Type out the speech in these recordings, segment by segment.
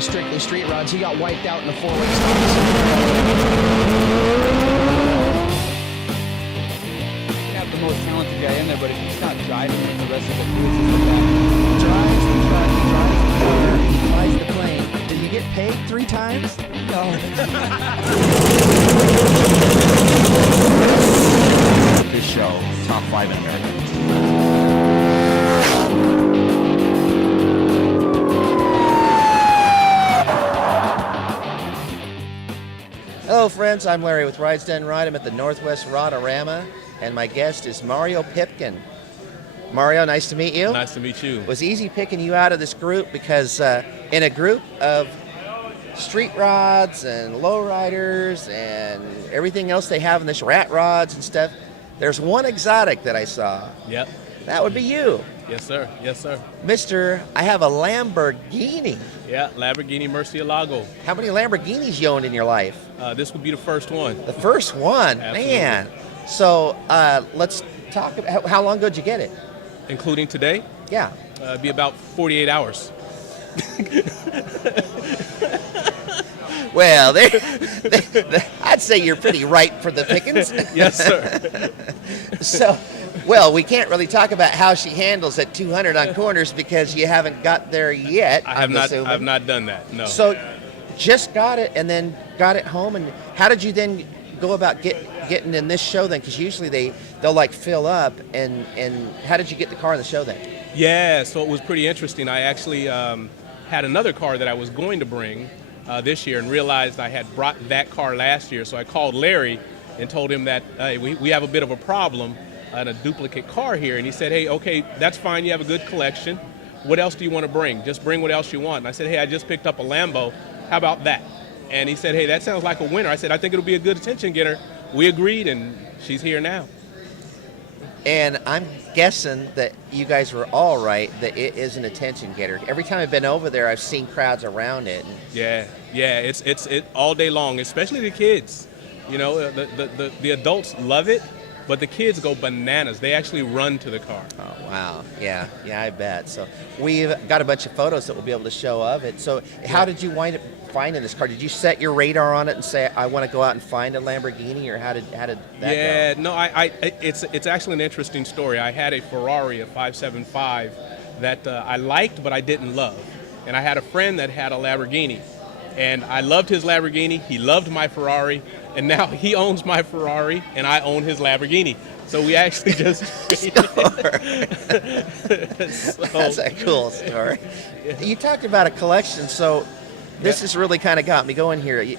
Strictly Street Rods. He got wiped out in the four-way stop. You have the most talented guy in there, but if he's not driving like the rest of the crew, it's just like Drives the truck, he drives the car, he flies the plane. Did he get paid 3 times? no. This show, top 5 in America. Hello friends, I'm Larry with Rides Done Right. I'm at the Northwest Rodarama, and my guest is Mario Pipkin. Mario, nice to meet you. Nice to meet you. It was easy picking you out of this group because in a group of street rods and lowriders and everything else they have in this rat rods and stuff, there's one exotic that I saw. Yep. That would be you. Yes, sir. Yes, sir. Mr. I have a Lamborghini. Yeah, Lamborghini Murcielago. How many Lamborghinis you owned in your life? This would be the first one. The first one, Absolutely. man. So let's talk about how long ago did you get it? Including today, Yeah. be about 48 hours. Well, I'd say you're pretty ripe for the pickings. Yes, sir. So, well, we can't really talk about how she handles at 200 on corners because you haven't got there yet. I have assuming. not done that. No. So, just got it and then got it home. And how did you then go about getting in this show then? Because usually they'll like fill up. And how did you get the car in the show then? Yeah, so it was pretty interesting. I actually had another car that I was going to bring this year and realized I had brought that car last year. So I called Larry and told him that hey, we have a bit of a problem and a duplicate car here. And he said, hey, okay, that's fine. You have a good collection. What else do you want to bring? Just bring what else you want. And I said, hey, I just picked up a Lambo. How about that? And he said, hey, that sounds like a winner. I said, I think it'll be a good attention getter. We agreed, and she's here now. And I'm guessing that you guys were all right, that it is an attention getter. Every time I've been over there, I've seen crowds around it. Yeah, it's all day long, especially the kids. You know, the adults love it, but the kids go bananas. They actually run to the car. Oh, wow. Yeah, I bet. So we've got a bunch of photos that we'll be able to show of it. So how did you wind up finding this car? Did you set your radar on it and say, I want to go out and find a Lamborghini, or how did that go? No, it's actually an interesting story. I had a Ferrari, a 575, that I liked but I didn't love. And I had a friend that had a Lamborghini. And I loved his Lamborghini, he loved my Ferrari, and now he owns my Ferrari and I own his Lamborghini. So we actually just... That's a cool story. You talked about a collection, so this has really kind of got me going here.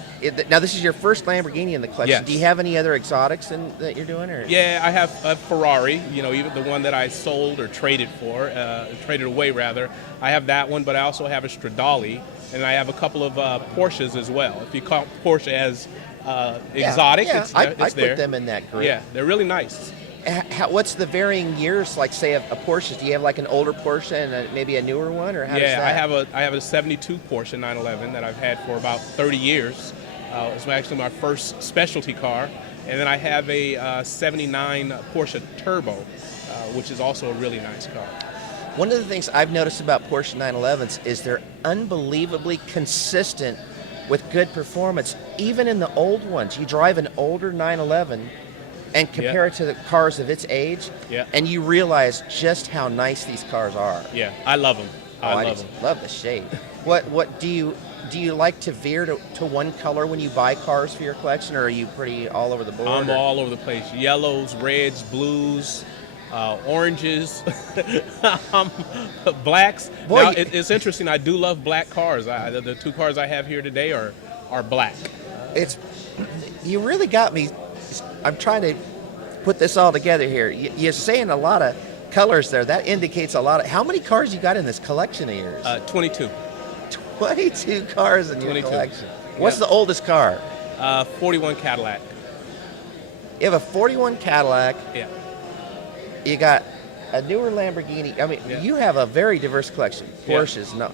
Now, this is your first Lamborghini in the collection. Yes. Do you have any other exotics that you're doing? Or? Yeah, I have a Ferrari, you know, even the one that I sold or traded away rather. I have that one, but I also have a Stradale, and I have a couple of Porsches as well. If you count Porsche as exotic, it's I there. put them in that group. Yeah, they're really nice. What's the varying years, like, say, a Porsche? Do you have like an older Porsche and maybe a newer one, or how does that? I have a 72 Porsche 911 that I've had for about 30 years. It's actually my first specialty car. And then I have a 79 Porsche Turbo, which is also a really nice car. One of the things I've noticed about Porsche 911s is they're unbelievably consistent with good performance. Even in the old ones, you drive an older 911 and compare it to the cars of its age, and you realize just how nice these cars are. Yeah, I love them. I love them. Love the shape. What do you like to veer to one color when you buy cars for your collection, or are you pretty all over the board? I'm all over the place. Yellows, reds, blues, oranges, blacks. Boy, now, it's interesting. I do love black cars. The 2 cars I have here today are black. You really got me. I'm trying to put this all together here. You're saying a lot of colors there. That indicates a lot of... How many cars you got in this collection of yours? 22. 22 cars in your 22. collection. What's the oldest car? 41 Cadillac. You have a 41 Cadillac. Yeah. You got a newer Lamborghini. I mean, you have a very diverse collection. Porsches. No.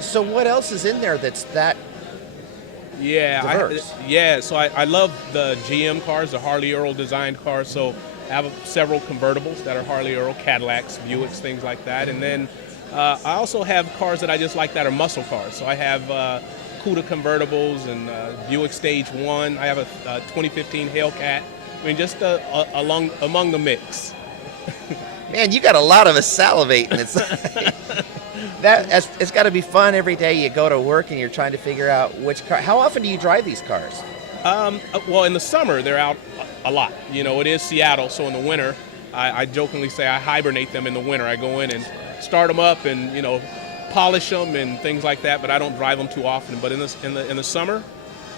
So what else is in there that's that diverse? So I love the GM cars, the Harley Earl designed cars. So I have several convertibles that are Harley Earl, Cadillacs, Buicks, things like that. And then I also have cars that I just like that are muscle cars. So I have Cuda convertibles and Buick Stage 1. I have a 2015 Hellcat. I mean, just among the mix. Man, you got a lot of us salivating. It's got to be fun every day you go to work and you're trying to figure out which car. How often do you drive these cars? Well, in the summer, they're out a lot. You know, it is Seattle, so in the winter, I jokingly say I hibernate them in the winter. I go in and start them up and, you know, polish them and things like that, but I don't drive them too often. But in the summer,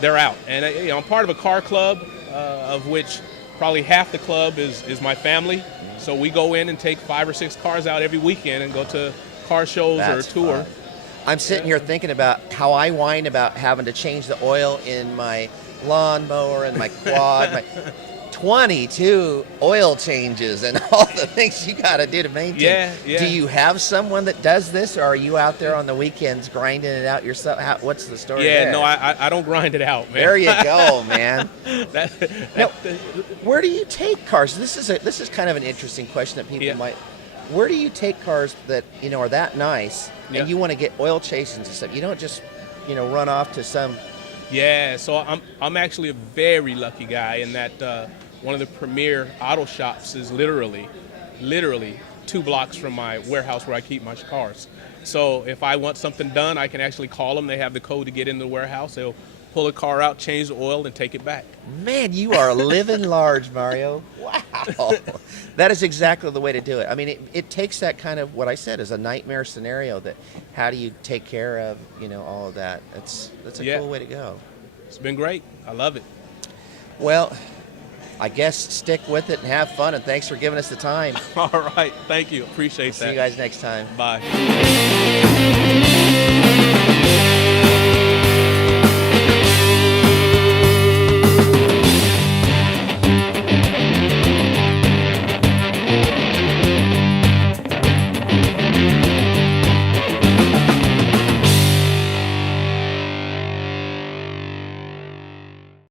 they're out. And, you know, I'm part of a car club, of which probably half the club is my family. So we go in and take 5 or 6 cars out every weekend and go to car shows That's or tour. fun. I'm sitting here thinking about how I whine about having to change the oil in my lawnmower and my quad, my 22 oil changes and all the things you got to do to maintain. Yeah. Do you have someone that does this, or are you out there on the weekends grinding it out yourself? What's the story there? No, I don't grind it out, man. There you go, man. Now, that, where do you take cars? This is kind of an interesting question that people might. Where do you take cars that, you know, are that nice and you want to get oil changes and stuff? You don't just, you know, run off to some. Yeah, so I'm actually a very lucky guy in that one of the premier auto shops is literally 2 blocks from my warehouse where I keep my cars. So if I want something done, I can actually call them. They have the code to get into the warehouse. They'll pull a car out, change the oil, and take it back. Man, you are living large, Mario. Wow. That is exactly the way to do it. I mean, it takes that kind of, what I said is a nightmare scenario, that how do you take care of, you know, all of that. That's a cool way to go. It's been great. I love it. Well, I guess stick with it and have fun, and thanks for giving us the time. All right. Thank you. Appreciate that. See you guys next time. Bye.